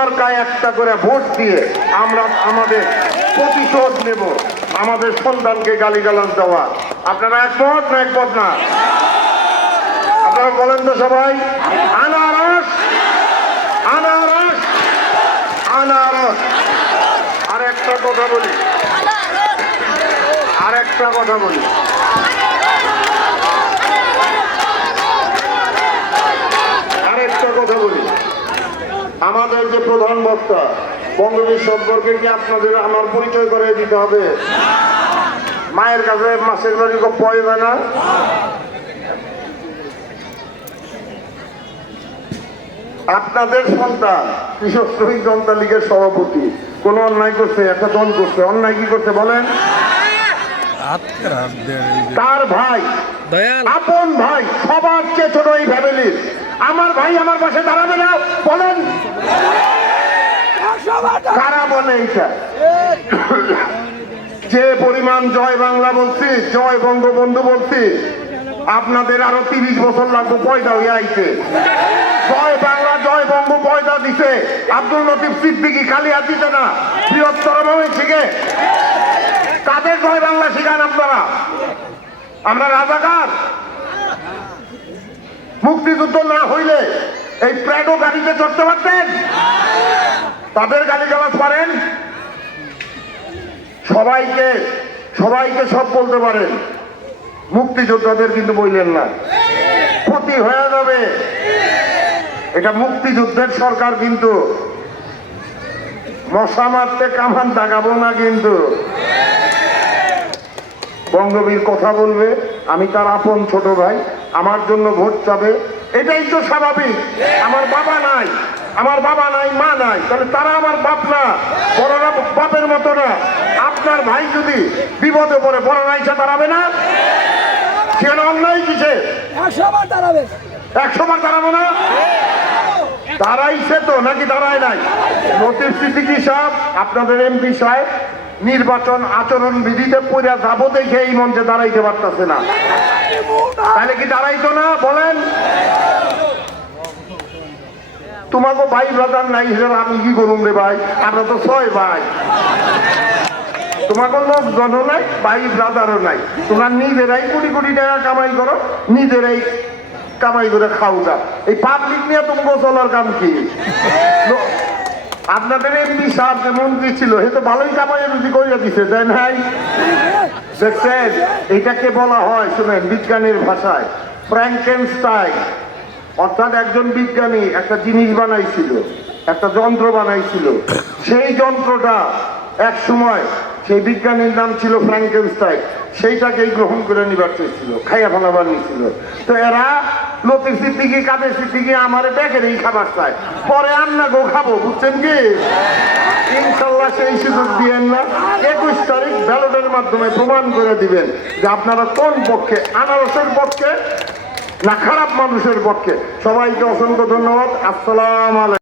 মার্কায় একটা করে ভোট দিয়ে আমরা আমাদের প্রতিশোধ নেব। আমাদের সন্তানকে গালিগালাজ দেওয়া। আপনারা একমত না একমত না? আপনারা বলেন তো সবাই, আনারস আনারস আনারস। আর একটা কথা বলি, আর একটা কথা বলি। আর একটা কথা বলি। আমাদের যে প্রধান বক্তা বঙ্গবীর সম্পর্কে কি আপনাদের আমার পরিচয় করে দিতে হবে? মায়ের কাছে মাসের বাড়ি পয়বে না? আপনাদের সন্তান কৃষক শ্রমিক জনতা লীগের সভাপতি কোন অন্যায় করছে একটা দল করছে অন্যায় কি করছে বলেন? তার ভাই আপন ভাই সবার চেয়ে ছোট এই ফ্যামিলির আমার ভাই আমার পাশে দাঁড়াবে না এইটা? যে পরিমাণ জয় বাংলা বলছি, জয় বঙ্গবন্ধু বলছি, আপনাদের আরও তিরিশ বছর লাগবে পয়দা হয়ে আইছে জয় বাংলা, জয় বঙ্গ পয়দা দিছে। আব্দুল লতিফ সিদ্দিকি খালি হাত দিতে না, বৃহত্তর শিখে কাদের জয় বাংলা শিখান আপনারা? আমরা রাজাকার। মুক্তিযুদ্ধ না হইলে এই প্র্যাডো গাড়িতে চড়তে পারতেন? তাদের গালি গালাজ পারেন? সবাইকে সবাইকে সব বলতে পারেন। মুক্তিযোদ্ধাদের কিন্তু বললেন না। ক্ষতি হয়ে যাবে। এটা মুক্তিযুদ্ধের সরকার কিন্তু। মশা মারতে কামান দাগাবো না কিন্তু। বঙ্গবীর কথা বলবে, আমি তার আপন ছোট ভাই, আমার জন্য ভোট চাবে। এটাই তো স্বাভাবিক। আমার বাবা নাই আমার বাবা নাই মা নাই তাহলে তারা আমার বাপ না বড়রা বাপের মতো না। আপনার ভাই যদি বিপদে পড়ে বড় নাইসা দাঁড়াবে না? সেখানে অন্যায় কিসে একশো বার দাঁড়াবে। একশো বার দাঁড়াবো না? দাঁড়াইছে তো নাকি দাঁড়ায় নাই? লতিফ সিদ্দিকি সাহেব আপনাদের এমপি সাহেব নির্বাচন আচরণ বিধিতে পড়ে যাব দেখে এই মঞ্চে দাঁড়াইতে পারতেছে না। তাহলে কি দাঁড়াইতো না? বলেন। তোমাকে ভাই ব্রাদার নাই হিসেবে আমি কি করুম রে ভাই? আমরা তো ছয় ভাই। তোমাকে লোকজনও নাই, ভাই ব্রাদারও নাই। তোমরা নিজেরাই কোটি কোটি টাকা কামাই করো, নিজেরাই কামাই করে খাও গা এই পাবলিক নিয়ে তোমাকে চলার কাম কি? আপনাদের এমপি সাহেব যে মন্ত্রী ছিল, সে তো ভালোই কামাই রুজি করিয়া দিছে, তাই নাই? দেখছেন, এটাকে বলা হয়, শুনেন, বিজ্ঞানের ভাষায় ফ্র্যাঙ্কেনস্টাইন অর্থাৎ একজন বিজ্ঞানী একটা জিনিস বানাইছিল, একটা যন্ত্র বানাইছিল। সেই যন্ত্রটা এক সময় সেই বিজ্ঞানীর নাম ছিল ফ্র্যাঙ্কেনস্টাইন সেইটাকেই গ্রহণ করে নিবার চেয়েছিল, খাইয়া ফেলাবার নিছিল তো এরা লতির সিদ্দিকি, কাদের সিদ্দিকি, আমার ব্যাগেরই খাবার চায়। পরে আন্না গো খাব, বুঝছেন কি? ইনশাল্লাহ সেই সুযোগ দিয়েন না। একুশ তারিখ ব্যালটের মাধ্যমে প্রমাণ করে দিবেন যে আপনারা কোন পক্ষে, আনারসের পক্ষে না খারাপ মানুষের পক্ষে। সবাইকে অসংখ্য ধন্যবাদ। আসসালাম আলাইকুম।